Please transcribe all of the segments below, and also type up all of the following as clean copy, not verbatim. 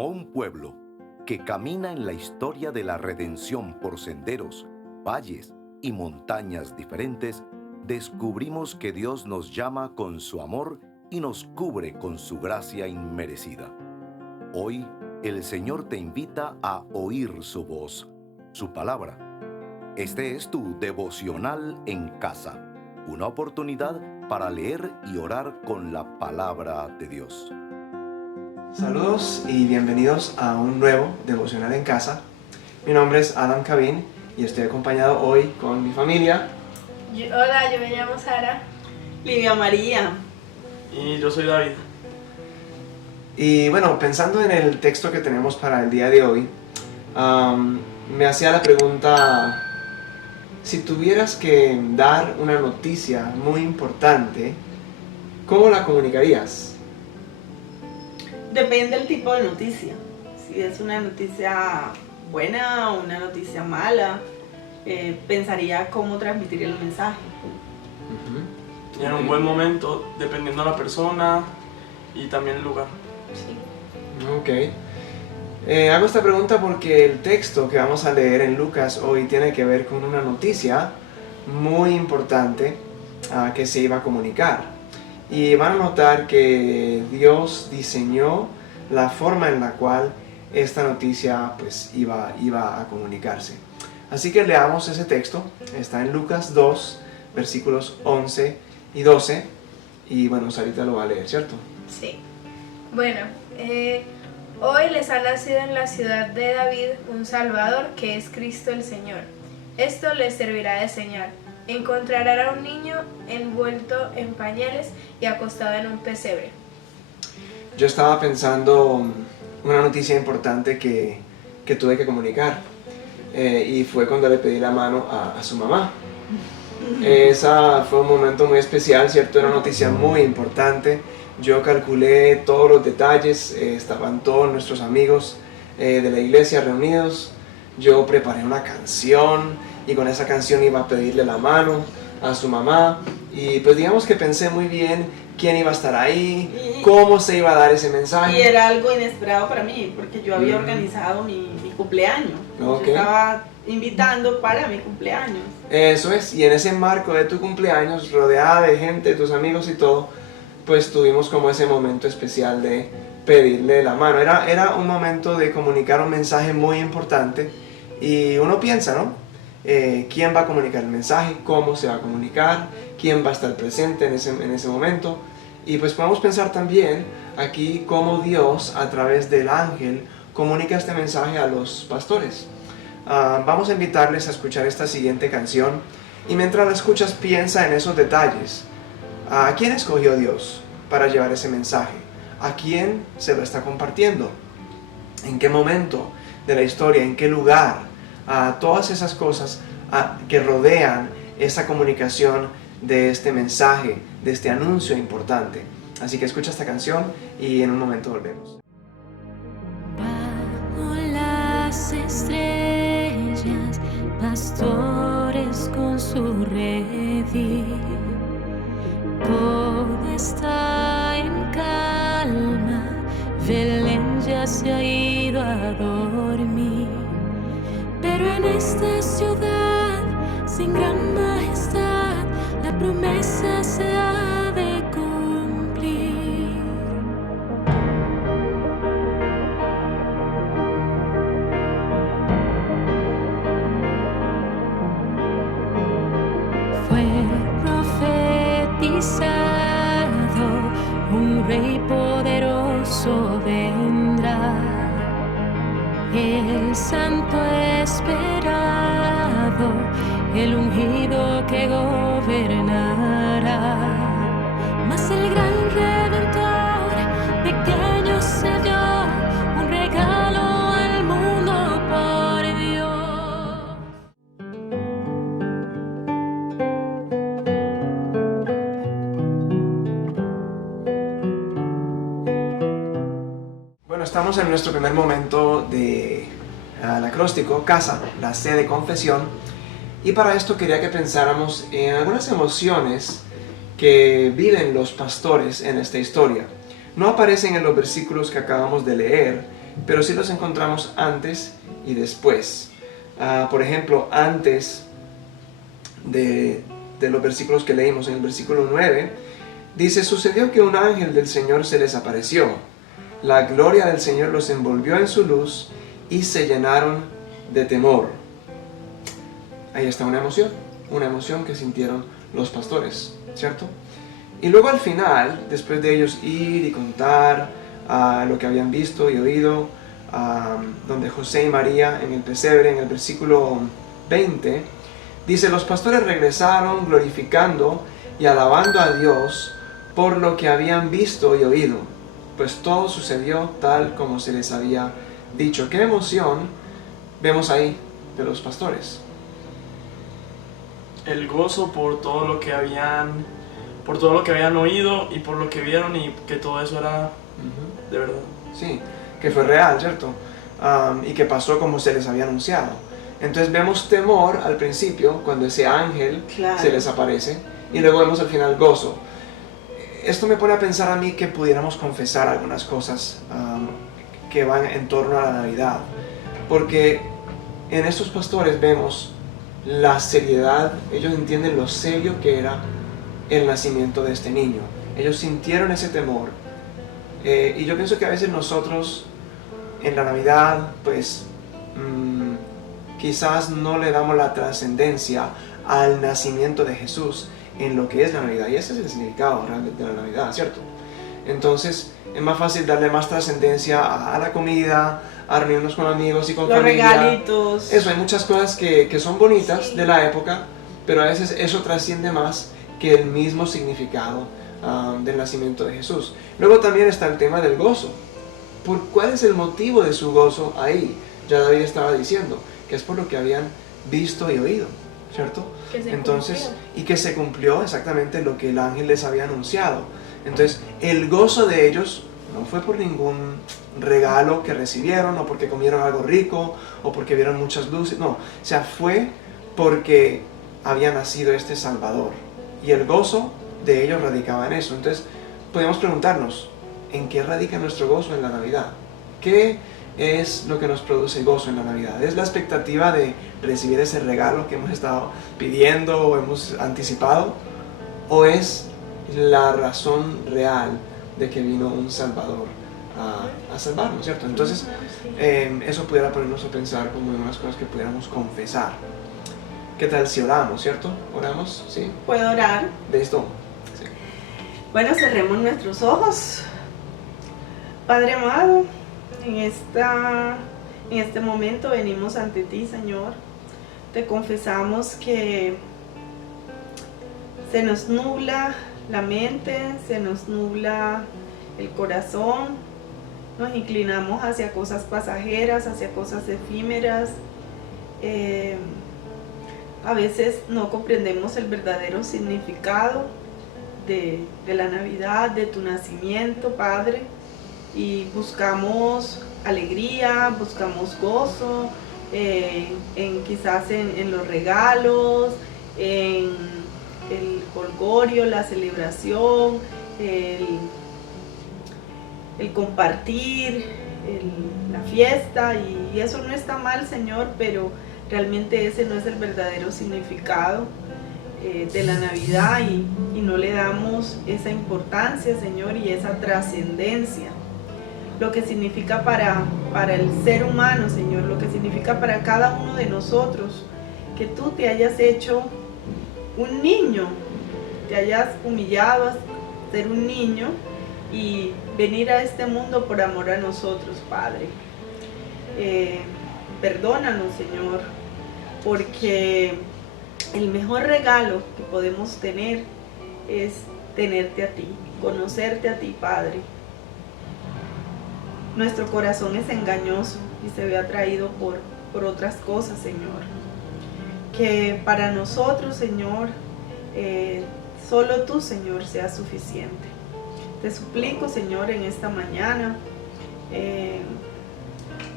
Como un pueblo que camina en la historia de la redención por senderos, valles y montañas diferentes, descubrimos que Dios nos llama con su amor y nos cubre con su gracia inmerecida. Hoy, el Señor te invita a oír su voz, su palabra. Este es tu devocional en casa, una oportunidad para leer y orar con la palabra de Dios. Saludos y bienvenidos a un nuevo devocional en casa. Mi nombre es Adam Cabin y estoy acompañado hoy con mi familia. Hola, yo me llamo Sara. Livia María. Y yo soy David. Y bueno, pensando en el texto que tenemos para el día de hoy, me hacía la pregunta: si tuvieras que dar una noticia muy importante, ¿cómo la comunicarías? Depende del tipo de noticia. Si es una noticia buena o una noticia mala, pensaría cómo transmitir el mensaje. Y en un buen momento, dependiendo de la persona y también el lugar. Sí. Ok. Hago esta pregunta porque el texto que vamos a leer en Lucas hoy tiene que ver con una noticia muy importante que se iba a comunicar. Y van a notar que Dios diseñó la forma en la cual esta noticia pues iba a comunicarse. Así que leamos ese texto. Está en Lucas 2, versículos 11 y 12. Y bueno, Sarita lo va a leer, ¿cierto? Sí. Bueno, hoy les ha nacido en la ciudad de David un Salvador, que es Cristo el Señor. Esto les servirá de señal. Encontrarán a un niño envuelto en pañales y acostado en un pesebre. Yo estaba pensando una noticia importante que tuve que comunicar. Y fue cuando le pedí la mano a su mamá. Esa fue un momento muy especial, ¿cierto? Era una noticia muy importante. Yo calculé todos los detalles, estaban todos nuestros amigos de la iglesia reunidos. Yo preparé una canción y con esa canción iba a pedirle la mano a su mamá. Y pues digamos que pensé muy bien quién iba a estar ahí, cómo se iba a dar ese mensaje. Y era algo inesperado para mí, porque yo había organizado mi cumpleaños. Okay. Yo estaba invitando para mi cumpleaños. Eso es, y en ese marco de tu cumpleaños, rodeada de gente, tus amigos y todo, pues tuvimos como ese momento especial de pedirle la mano. Era un momento de comunicar un mensaje muy importante y uno piensa, ¿no? ¿Quién va a comunicar el mensaje? ¿Cómo se va a comunicar? ¿Quién va a estar presente en ese momento? Y pues podemos pensar también aquí cómo Dios, a través del ángel, comunica este mensaje a los pastores. Vamos a invitarles a escuchar esta siguiente canción y mientras la escuchas piensa en esos detalles. ¿A quién escogió Dios para llevar ese mensaje? ¿A quién se lo está compartiendo? ¿En qué momento de la historia? ¿En qué lugar? Todas esas cosas que rodean esa comunicación de este mensaje, de este anuncio importante. Así que escucha esta canción y en un momento volvemos. Bajo las estrellas, pastores con su redil, todo está en calma, Belén ya se ha ido a dormir. Pero en esta ciudad, sin gran majestad, la promesa se ha de cumplir. Fue profetizado, un rey poderoso vendrá. El santo esperado, el ungido que gobernará. Mas el gran Redentor pequeño se dio, un regalo al mundo por Dios. Bueno, estamos en nuestro primer momento de al acróstico, casa, la C de confesión. Y para esto quería que pensáramos en algunas emociones que viven los pastores en esta historia. No aparecen en los versículos que acabamos de leer, pero sí los encontramos antes y después. Por ejemplo, antes de los versículos que leímos, en el versículo 9, dice: sucedió que un ángel del Señor se les apareció. La gloria del Señor los envolvió en su luz y se llenaron de temor. Ahí está una emoción que sintieron los pastores, ¿cierto? Y luego al final, después de ellos ir y contar lo que habían visto y oído, donde José y María en el pesebre, en el versículo 20, dice: los pastores regresaron glorificando y alabando a Dios por lo que habían visto y oído, pues todo sucedió tal como se les había dicho. ¿Qué emoción vemos ahí de los pastores? El gozo por todo lo que habían oído y por lo que vieron, y que todo eso era de verdad. Sí, que fue real, ¿cierto? Y que pasó como se les había anunciado. Entonces vemos temor al principio, cuando ese ángel se les aparece, y luego vemos al final gozo. Esto me pone a pensar a mí que pudiéramos confesar algunas cosas que van en torno a la Navidad, porque en estos pastores vemos la seriedad. Ellos entienden lo serio que era el nacimiento de este niño. Ellos sintieron ese temor, y yo pienso que a veces nosotros en la Navidad pues quizás no le damos la trascendencia al nacimiento de Jesús en lo que es la Navidad, y ese es el significado realmente de la Navidad, ¿cierto? Entonces es más fácil darle más trascendencia a la comida, a reunirnos con amigos y con familia. Los regalitos. Eso, hay muchas cosas que son bonitas de la época, pero a veces eso trasciende más que el mismo significado del nacimiento de Jesús. Luego también está el tema del gozo. ¿Cuál es el motivo de su gozo ahí? Ya David estaba diciendo que es por lo que habían visto y oído, ¿cierto? Entonces, y que se cumplió exactamente lo que el ángel les había anunciado. Entonces, el gozo de ellos no fue por ningún regalo que recibieron, o porque comieron algo rico, o porque vieron muchas luces. No, o sea, fue porque había nacido este Salvador. Y el gozo de ellos radicaba en eso. Entonces, podemos preguntarnos, ¿en qué radica nuestro gozo en la Navidad? ¿Qué es lo que nos produce gozo en la Navidad? ¿Es la expectativa de recibir ese regalo que hemos estado pidiendo o hemos anticipado? ¿O es la razón real de que vino un Salvador a salvarnos, ¿cierto? Entonces, eso pudiera ponernos a pensar como en unas cosas que pudiéramos confesar. ¿Qué tal si oramos, cierto? ¿Oramos? ¿Sí? ¿Puedo orar? ¿Listo? Sí. Bueno, cerremos nuestros ojos. Padre amado, en este momento venimos ante ti, Señor. Te confesamos que se nos nubla la mente, se nos nubla el corazón, nos inclinamos hacia cosas pasajeras, hacia cosas efímeras. A veces no comprendemos el verdadero significado de la Navidad, de tu nacimiento, Padre, y buscamos alegría, buscamos gozo, quizás en los regalos, en el jolgorio, la celebración, el compartir, la fiesta, y eso no está mal, Señor, pero realmente ese no es el verdadero significado de la Navidad, y no le damos esa importancia, Señor, y esa trascendencia. Lo que significa para el ser humano, Señor, lo que significa para cada uno de nosotros, que tú te hayas hecho un niño, te hayas humillado a ser un niño y venir a este mundo por amor a nosotros, Padre. Perdónanos, Señor, porque el mejor regalo que podemos tener es tenerte a ti, conocerte a ti, Padre. Nuestro corazón es engañoso y se ve atraído por otras cosas, Señor. Que para nosotros, Señor, solo tú, Señor, seas suficiente. Te suplico, Señor, en esta mañana,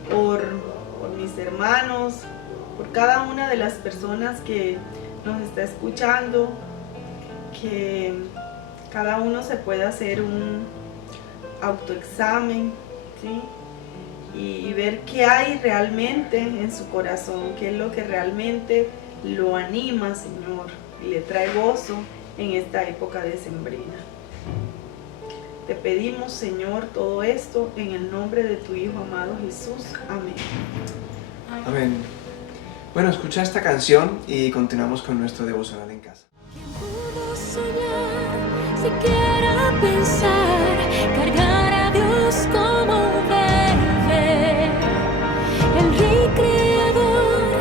por mis hermanos, por cada una de las personas que nos está escuchando, que cada uno se pueda hacer un autoexamen, ¿sí? y ver qué hay realmente en su corazón, qué es lo que realmente lo anima, Señor, y le trae gozo en esta época decembrina. Te pedimos, Señor, todo esto en el nombre de tu Hijo amado Jesús. Amén. Amén. Bueno, escucha esta canción y continuamos con nuestro devocional en casa. Puedo soñar, siquiera pensar, cargar a Dios como un bebé. El Rey Creador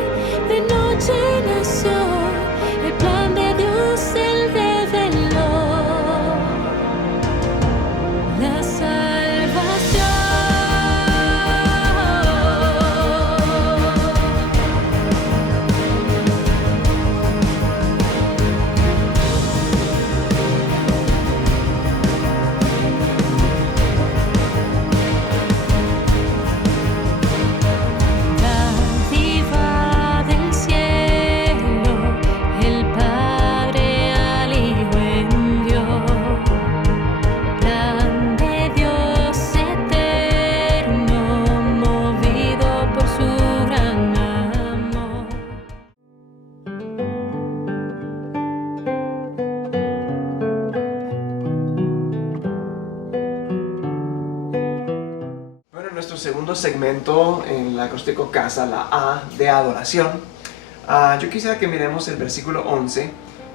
de noche nació, el plan de Dios Él reveló. La salvación. Dádiva del cielo, el Padre al Hijo envió. Plan de Dios eterno, movido por su gran amor. Bueno, en nuestro segundo segmento en la Acróstico Casa, la A de adoración, yo quisiera que miremos el versículo 11.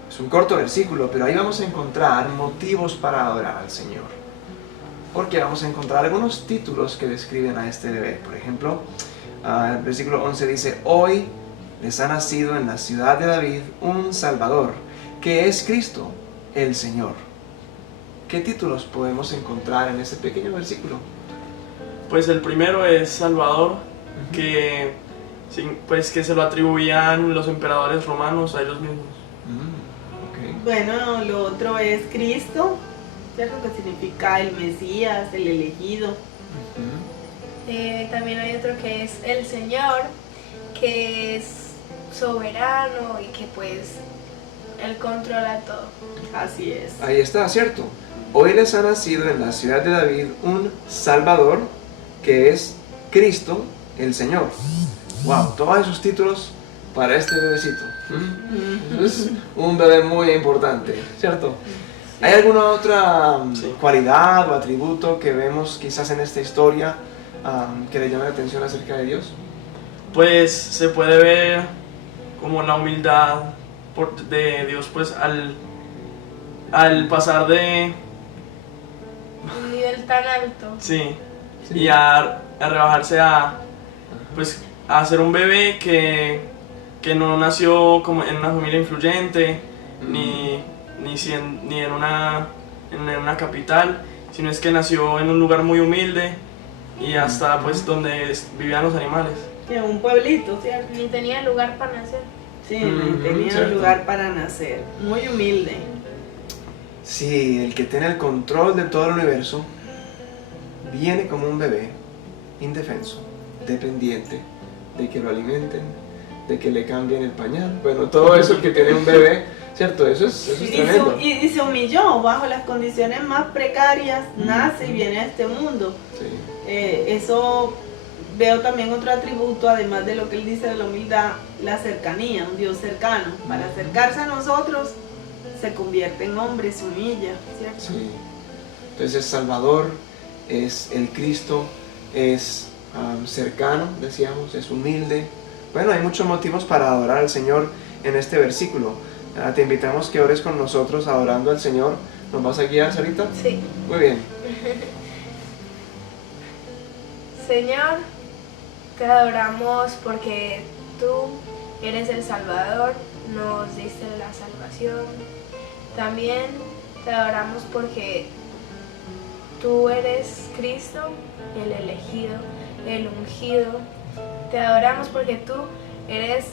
Es un corto versículo, pero ahí vamos a encontrar motivos para adorar al Señor. Porque vamos a encontrar algunos títulos que describen a este bebé. Por ejemplo, el versículo 11 dice: hoy les ha nacido en la ciudad de David un Salvador, que es Cristo, el Señor. ¿Qué títulos podemos encontrar en este pequeño versículo? Pues el primero es Salvador, que, pues, que se lo atribuían los emperadores romanos a ellos mismos. Ok. Bueno, lo otro es Cristo, ¿cierto? Que significa el Mesías, el elegido. También hay otro que es el Señor, que es soberano y que pues Él controla todo. Así es. Ahí está, ¿cierto? Hoy les ha nacido en la ciudad de David un Salvador, que es Cristo, el Señor. Wow, todos esos títulos para este bebecito. Es un bebé muy importante, ¿cierto? ¿Hay alguna otra Sí. cualidad o atributo que vemos quizás en esta historia que le llame la atención acerca de Dios? Pues se puede ver como la humildad de Dios, pues al pasar de, Un nivel tan alto. sí, Sí. y a rebajarse pues, a ser un bebé que no nació como en una familia influyente, ni en una capital, sino es que nació en un lugar muy humilde y hasta pues donde vivían los animales. Sí, un pueblito, ¿cierto? Ni tenía lugar para nacer. Sí, Ujú, tenía cierto. lugar para nacer. Muy humilde. Sí, el que tiene el control de todo el universo viene como un bebé, indefenso, dependiente de que lo alimenten, de que le cambien el pañal. Bueno, todo eso que tiene un bebé, ¿cierto? Eso es tremendo. Y se humilló bajo las condiciones más precarias, nace y viene a este mundo. Sí. Eso veo también otro atributo, además de lo que él dice de la humildad, la cercanía, un Dios cercano. Para acercarse a nosotros, se convierte en hombre, se humilla, ¿cierto? Sí. Entonces es Salvador, es el Cristo, es cercano, decíamos, es humilde. Bueno, hay muchos motivos para adorar al Señor en este versículo. Te invitamos que ores con nosotros adorando al Señor. ¿Nos vas a guiar, Sarita? Sí. Muy bien. Señor, te adoramos porque tú eres el Salvador, nos diste la salvación. También te adoramos porque tú eres Cristo, el elegido, el ungido. Te adoramos porque tú eres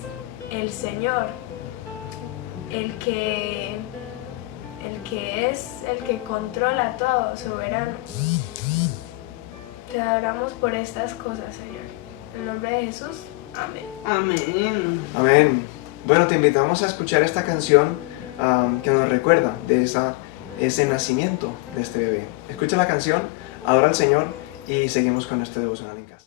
el Señor, el que es el que controla todo, soberano. Te adoramos por estas cosas, Señor. En el nombre de Jesús, amén. Amén. Amén. Bueno, te invitamos a escuchar esta canción que nos recuerda de ese nacimiento de este bebé. Escucha la canción, adora al Señor y seguimos con este devocional en casa.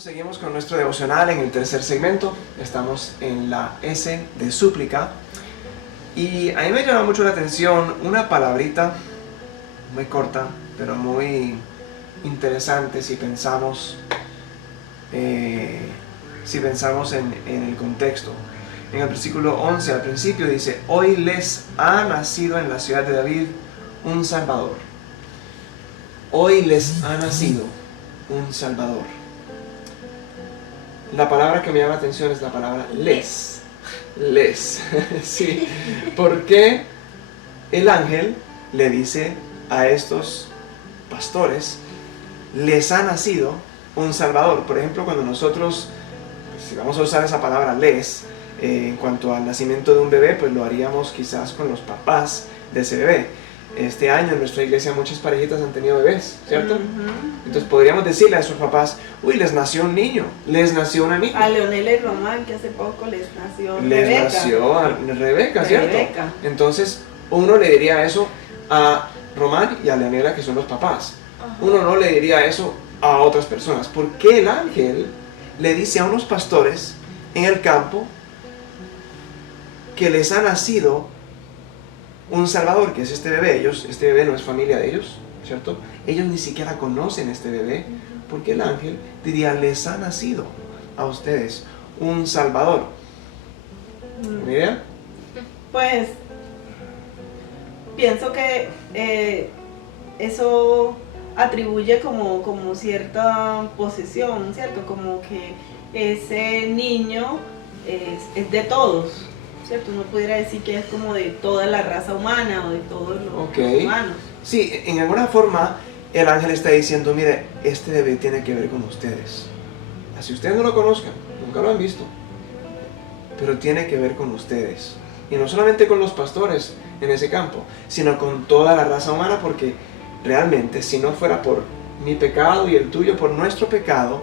Seguimos con nuestro devocional en el tercer segmento. Estamos en la S de súplica. Y a mí me llama mucho la atención una palabrita muy corta, pero muy interesante si pensamos en el contexto. En el versículo 11 al principio dice: hoy les ha nacido en la ciudad de David un Salvador. Hoy les ha nacido un Salvador. La palabra que me llama la atención es la palabra les. Les. Sí. Porque el ángel le dice a estos pastores: les ha nacido un Salvador. Por ejemplo, cuando nosotros, si vamos a usar esa palabra les, en cuanto al nacimiento de un bebé, pues lo haríamos quizás con los papás de ese bebé. Este año en nuestra iglesia muchas parejitas han tenido bebés, ¿cierto? Entonces podríamos decirle a sus papás: uy, les nació un niño, les nació una niña. A Leonel y Román, que hace poco les nació Rebeca, ¿cierto? Rebeca. Entonces uno le diría eso a Román y a Leonela, que son los papás. Uno no le diría eso a otras personas. Porque el ángel le dice a unos pastores en el campo que les ha nacido un Salvador, que es este bebé. Este bebé no es familia de ellos, ¿cierto? Ellos ni siquiera conocen este bebé, porque el ángel diría: les ha nacido a ustedes un Salvador. ¿Una idea? Pues pienso que eso atribuye como cierta posesión, ¿cierto? Como que ese niño es de todos, ¿cierto? Uno pudiera decir que es como de toda la raza humana o de todos los humanos. Sí, en alguna forma el ángel está diciendo: mire, este bebé tiene que ver con ustedes. Así ustedes no lo conozcan, nunca lo han visto, pero tiene que ver con ustedes. Y no solamente con los pastores en ese campo, sino con toda la raza humana, porque realmente si no fuera por mi pecado y el tuyo, por nuestro pecado,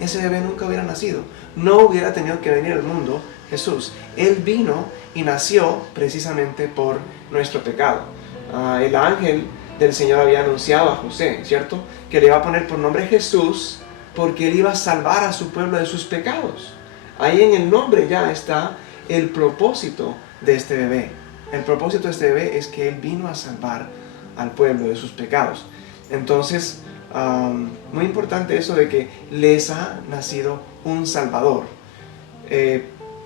ese bebé nunca hubiera nacido. No hubiera tenido que venir al mundo Jesús. Él vino y nació precisamente por nuestro pecado. El ángel del Señor había anunciado a José, ¿cierto?, que le iba a poner por nombre Jesús, porque él iba a salvar a su pueblo de sus pecados. Ahí en el nombre ya está el propósito de este bebé. El propósito de este bebé es que él vino a salvar al pueblo de sus pecados. Entonces, muy importante eso de que les ha nacido un Salvador.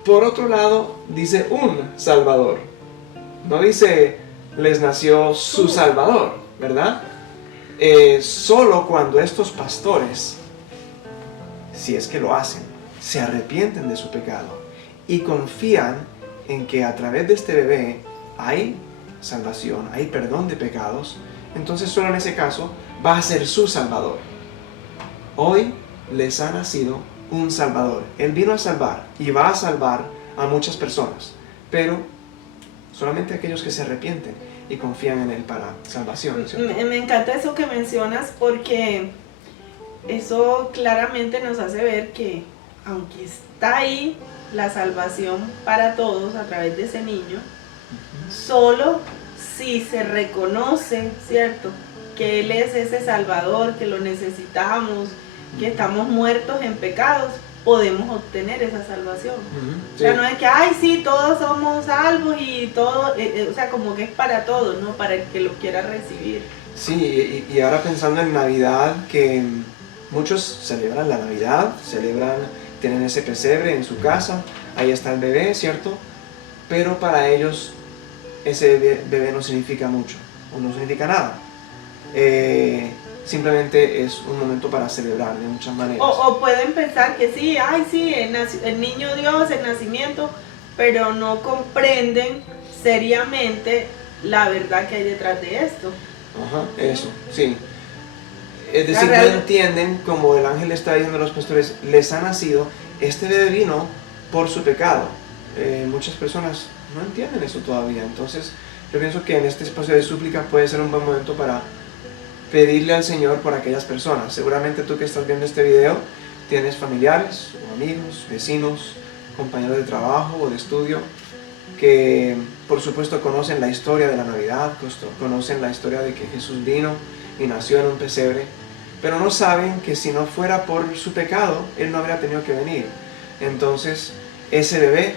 Por otro lado, dice un Salvador. No dice les nació su Salvador, ¿verdad? Solo cuando estos pastores, si es que lo hacen, se arrepienten de su pecado y confían en que a través de este bebé hay salvación, hay perdón de pecados, entonces solo en ese caso va a ser su Salvador. Hoy les ha nacido un Salvador. Él vino a salvar y va a salvar a muchas personas, pero solamente aquellos que se arrepienten y confían en Él para salvación. Me encanta eso que mencionas, porque eso claramente nos hace ver que aunque está ahí la salvación para todos a través de ese niño, solo si se reconoce, ¿cierto?, que Él es ese Salvador, que lo necesitamos, que estamos muertos en pecados, podemos obtener esa salvación. Sí. O sea, no es que, ay, sí, todos somos salvos y todo, o sea, como que es para todos, ¿no? Para el que lo quiera recibir. Sí, y ahora pensando en Navidad, que muchos celebran la Navidad, tienen ese pesebre en su casa, ahí está el bebé, ¿cierto? Pero para ellos ese bebé no significa mucho, o no significa nada. Simplemente es un momento para celebrar de muchas maneras. O pueden pensar que sí, ay sí, el niño Dios, el nacimiento, pero no comprenden seriamente la verdad que hay detrás de esto. Ajá, eso, sí. Es decir, no entienden, como el ángel está diciendo a los pastores, les ha nacido, este bebé vino por su pecado. Muchas personas no entienden eso todavía, entonces yo pienso que en este espacio de súplica puede ser un buen momento para pedirle al Señor por aquellas personas. Seguramente tú que estás viendo este video tienes familiares o amigos, vecinos, compañeros de trabajo o de estudio que por supuesto conocen la historia de la Navidad, conocen la historia de que Jesús vino y nació en un pesebre, pero no saben que si no fuera por su pecado, Él no habría tenido que venir. Entonces, ese bebé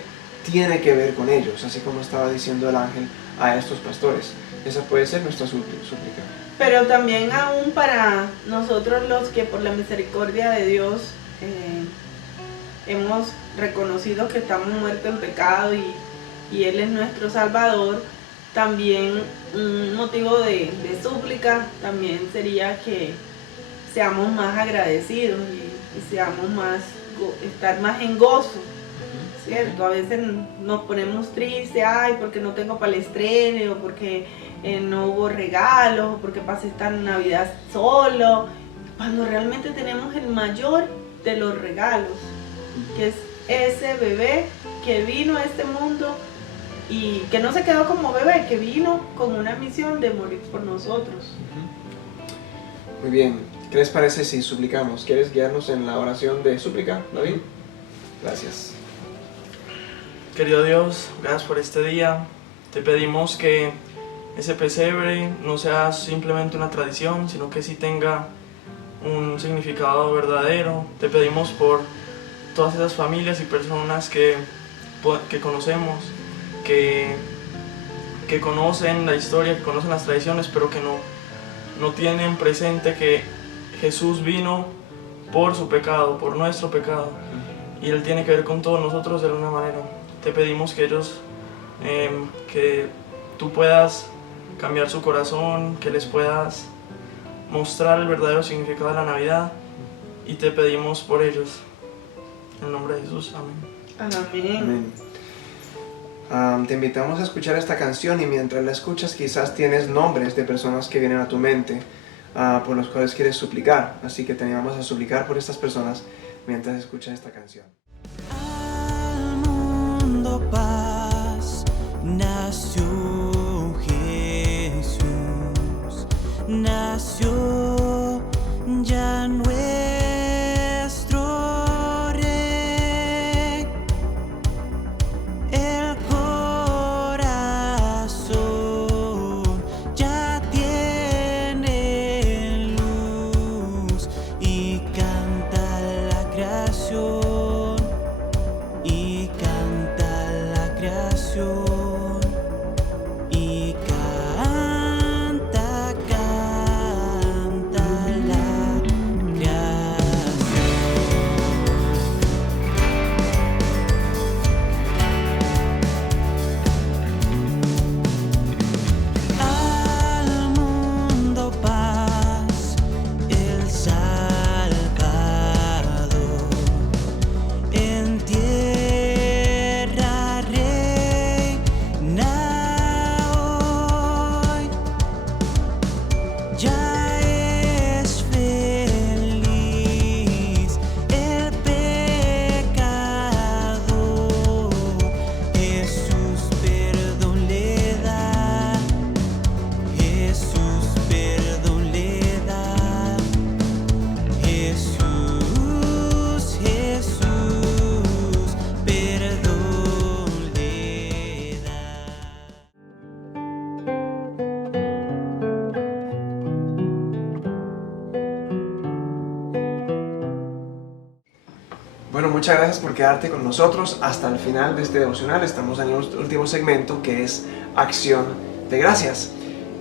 tiene que ver con ellos, así como estaba diciendo el ángel a estos pastores. Esa puede ser nuestra súplica. Pero también aún para nosotros los que por la misericordia de Dios hemos reconocido que estamos muertos en pecado y Él es nuestro Salvador, también un motivo de súplica también sería que seamos más agradecidos y seamos estar más en gozo, ¿cierto? A veces nos ponemos tristes, ay, porque no tengo para el estreno, o porque no hubo regalos, o porque pasé esta Navidad solo, cuando realmente tenemos el mayor de los regalos, que es ese bebé que vino a este mundo y que no se quedó como bebé, que vino con una misión de morir por nosotros. Muy bien, ¿qué les parece si suplicamos? ¿Quieres guiarnos en la oración de súplica, David? Gracias. Querido Dios, gracias por este día. Te pedimos que ese pesebre no sea simplemente una tradición, sino que sí tenga un significado verdadero. Te pedimos por todas esas familias y personas que conocemos, que conocen la historia, que conocen las tradiciones, pero que no tienen presente que Jesús vino por su pecado, por nuestro pecado, y Él tiene que ver con todos nosotros de alguna manera. Te pedimos que ellos, que tú puedas cambiar su corazón, que les puedas mostrar el verdadero significado de la Navidad, y te pedimos por ellos. En el nombre de Jesús, amén. Amén. Amén. Te invitamos a escuchar esta canción y mientras la escuchas quizás tienes nombres de personas que vienen a tu mente por los cuales quieres suplicar. Así que te animamos a suplicar por estas personas mientras escuchas esta canción. Al mundo paz nació Jesús, nació ya nuestro Rey. El corazón ya tiene luz y canta la creación, y canta la creación, y canta la creación. Al mundo paz, el Salvador, en tierra reina hoy, ya es feliz el pecador. Jesús perdón le da, Jesús perdón le da, Jesús, Jesús perdón le da. Bueno, muchas gracias por quedarte con nosotros hasta el final de este devocional. Estamos en el último segmento que es Acción de Gracias.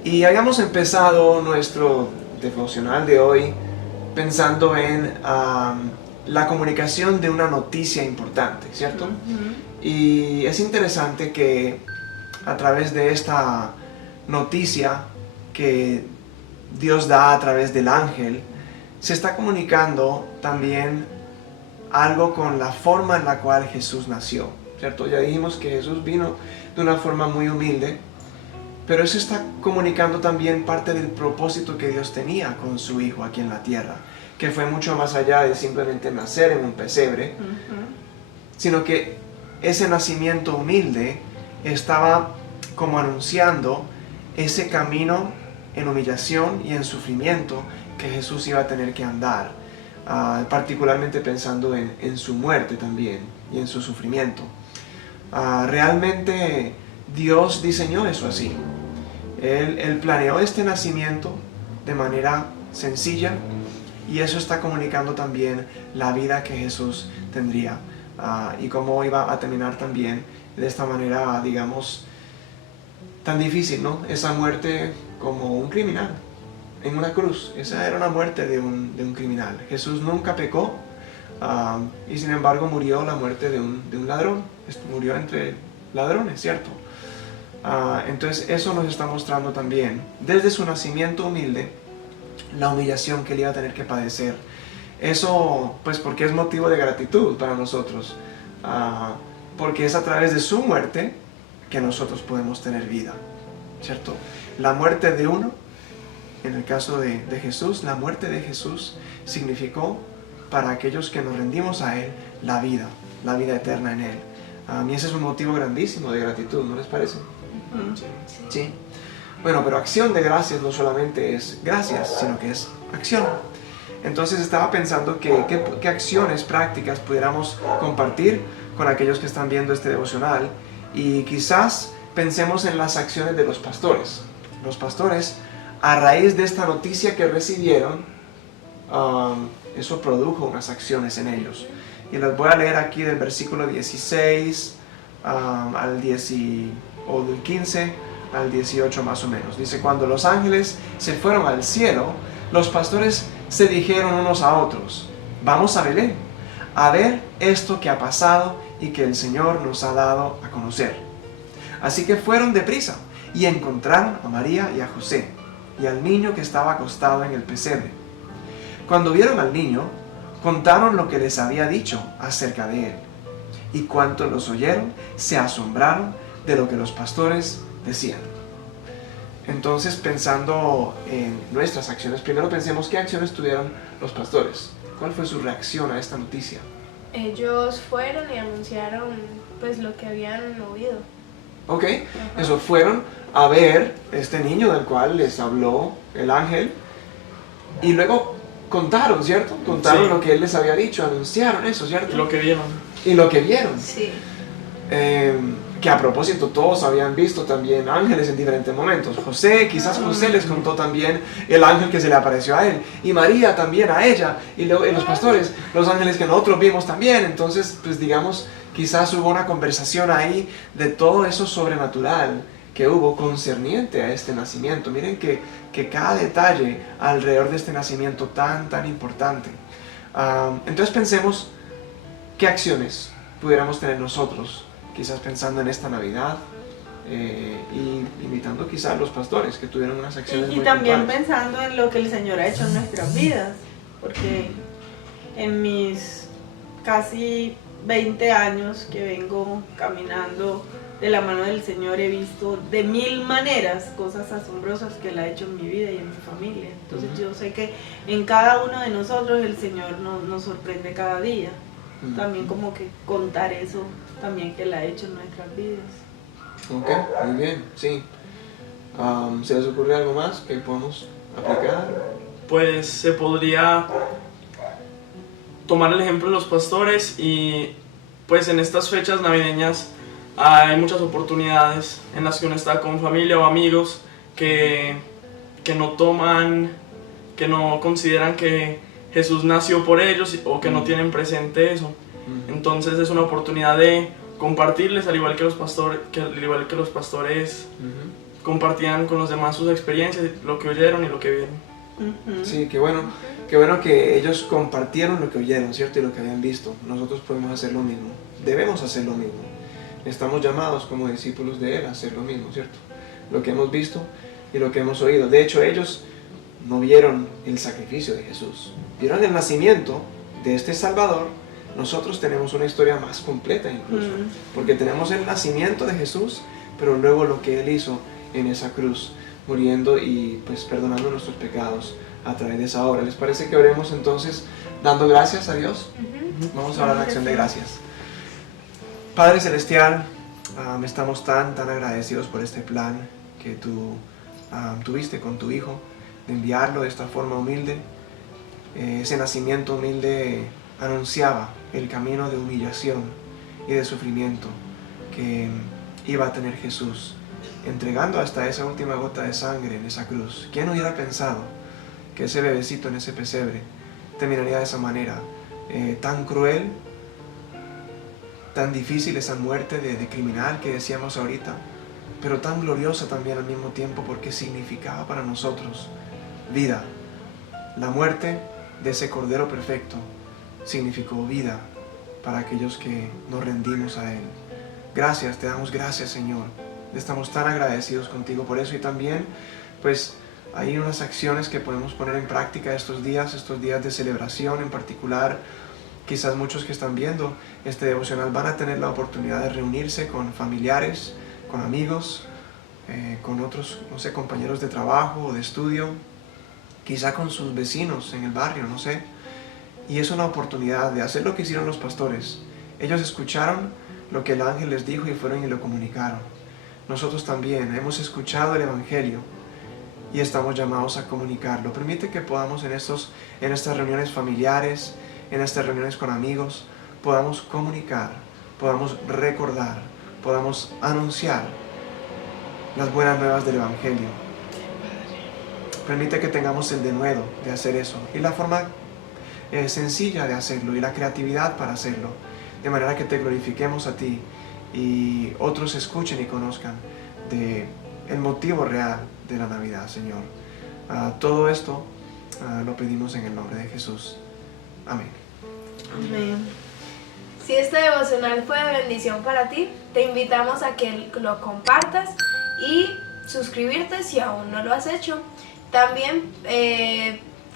Y habíamos empezado nuestro devocional de hoy pensando en la comunicación de una noticia importante, ¿cierto? Y es interesante que a través de esta noticia que Dios da a través del ángel, se está comunicando también algo con la forma en la cual Jesús nació, ¿cierto? Ya dijimos que Jesús vino de una forma muy humilde, pero eso está comunicando también parte del propósito que Dios tenía con su Hijo aquí en la tierra, que fue mucho más allá de simplemente nacer en un pesebre, sino que ese nacimiento humilde estaba como anunciando ese camino en humillación y en sufrimiento que Jesús iba a tener que andar. Particularmente pensando en su muerte también y en su sufrimiento. Realmente Dios diseñó eso así. Él planeó este nacimiento de manera sencilla Y eso está comunicando también la vida que Jesús tendría y cómo iba a terminar también de esta manera, digamos, tan difícil, ¿no? Esa muerte como un criminal en una cruz. Esa era una muerte de un criminal. Jesús nunca pecó y sin embargo murió la muerte de un ladrón. Murió entre ladrones, ¿cierto? Entonces eso nos está mostrando también, desde su nacimiento humilde, la humillación que él iba a tener que padecer. Eso, pues, porque es motivo de gratitud para nosotros, porque es a través de su muerte que nosotros podemos tener vida, ¿cierto? La muerte de uno, en el caso de Jesús, la muerte de Jesús significó para aquellos que nos rendimos a Él la vida eterna en Él. Y ese es un motivo grandísimo de gratitud, ¿no les parece? Sí. Bueno, pero acción de gracias no solamente es gracias, sino que es acción. Entonces estaba pensando qué acciones prácticas pudiéramos compartir con aquellos que están viendo este devocional, y quizás pensemos en las acciones de los pastores. Los pastores, a raíz de esta noticia que recibieron, eso produjo unas acciones en ellos. Y las voy a leer aquí del versículo 16 al 15 al 18 más o menos. Dice: cuando los ángeles se fueron al cielo, los pastores se dijeron unos a otros: vamos a Belén, a ver esto que ha pasado y que el Señor nos ha dado a conocer. Así que fueron deprisa y encontraron a María y a José y al niño que estaba acostado en el pesebre. Cuando vieron al niño, contaron lo que les había dicho acerca de él. Y cuantos los oyeron, se asombraron de lo que los pastores decían. Entonces, pensando en nuestras acciones, primero pensemos qué acciones tuvieron los pastores. ¿Cuál fue su reacción a esta noticia? Ellos fueron y anunciaron pues lo que habían oído. Ok, eso, fueron a ver este niño del cual les habló el ángel y luego contaron, ¿cierto? Contaron Sí. lo que él les había dicho, anunciaron eso, ¿cierto? Lo que vieron. Y lo que vieron. Sí. Que a propósito todos habían visto también ángeles en diferentes momentos. Quizás José les contó también el ángel que se le apareció a él, y María también a ella, y luego los pastores, los ángeles que nosotros vimos también. Entonces, pues digamos, quizás hubo una conversación ahí de todo eso sobrenatural que hubo concerniente a este nacimiento. Miren que cada detalle alrededor de este nacimiento tan importante. Entonces pensemos qué acciones pudiéramos tener nosotros, quizás pensando en esta Navidad, y imitando quizás a los pastores que tuvieron unas acciones Y muy también puntuales. pensando en lo que el Señor ha hecho en nuestras vidas, porque en mis casi 20 años que vengo caminando de la mano del Señor, he visto de mil maneras cosas asombrosas que Él ha hecho en mi vida y en mi familia. Entonces yo sé que en cada uno de nosotros el Señor nos sorprende cada día. También como que contar eso también que Él ha hecho en nuestras vidas. Ok, muy bien, sí. ¿Se les ocurre algo más que podemos aplicar? Pues se podría tomar el ejemplo de los pastores, y pues en estas fechas navideñas hay muchas oportunidades en las que uno está con familia o amigos que no consideran que Jesús nació por ellos o que no tienen presente eso. Entonces es una oportunidad de compartirles, al igual que los pastores compartían con los demás sus experiencias, lo que oyeron y lo que vieron. Sí, qué bueno que ellos compartieron lo que oyeron, ¿cierto? Y lo que habían visto. Nosotros podemos hacer lo mismo, debemos hacer lo mismo. Estamos llamados como discípulos de Él a hacer lo mismo, ¿cierto? Lo que hemos visto y lo que hemos oído. De hecho, ellos no vieron el sacrificio de Jesús, vieron el nacimiento de este Salvador. Nosotros tenemos una historia más completa incluso, porque tenemos el nacimiento de Jesús, pero luego lo que Él hizo en esa cruz, muriendo y pues perdonando nuestros pecados a través de esa obra. ¿Les parece que oremos entonces dando gracias a Dios? Vamos a orar en acción de gracias. Padre Celestial, estamos tan agradecidos por este plan que tú tuviste con tu Hijo, de enviarlo de esta forma humilde. Ese nacimiento humilde anunciaba el camino de humillación y de sufrimiento que iba a tener Jesús, entregando hasta esa última gota de sangre en esa cruz. ¿Quién hubiera pensado que ese bebecito en ese pesebre terminaría de esa manera. Tan cruel, tan difícil esa muerte de criminal que decíamos ahorita, pero tan gloriosa también al mismo tiempo, porque significaba para nosotros vida. La muerte de ese Cordero perfecto significó vida para aquellos que nos rendimos a Él. Gracias, te damos gracias, Señor. Estamos tan agradecidos contigo por eso, y también pues hay unas acciones que podemos poner en práctica estos días de celebración en particular. Quizás muchos que están viendo este devocional van a tener la oportunidad de reunirse con familiares, con amigos, con otros, no sé, compañeros de trabajo o de estudio, quizá con sus vecinos en el barrio, no sé. Y es una oportunidad de hacer lo que hicieron los pastores. Ellos escucharon lo que el ángel les dijo y fueron y lo comunicaron. Nosotros también hemos escuchado el Evangelio y estamos llamados a comunicarlo. Permite que podamos en estas reuniones familiares, en estas reuniones con amigos, podamos comunicar, podamos recordar, podamos anunciar las buenas nuevas del Evangelio. Permite que tengamos el denuedo de hacer eso y la forma sencilla de hacerlo y la creatividad para hacerlo, de manera que te glorifiquemos a ti y otros escuchen y conozcan el motivo real de la Navidad, Señor. Todo esto lo pedimos en el nombre de Jesús. Amén. Amén. Si este devocional fue de bendición para ti, te invitamos a que lo compartas y suscribirte si aún no lo has hecho. También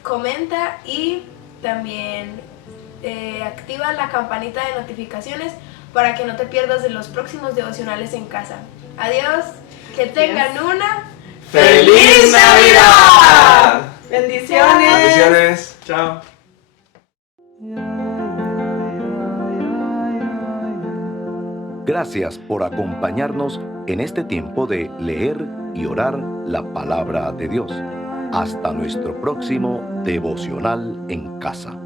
comenta y también activa la campanita de notificaciones para que no te pierdas de los próximos devocionales en casa. Adiós, que tengan una ¡Feliz Navidad! Bendiciones. Bendiciones. Chao. Gracias por acompañarnos en este tiempo de leer y orar la palabra de Dios. Hasta nuestro próximo devocional en casa.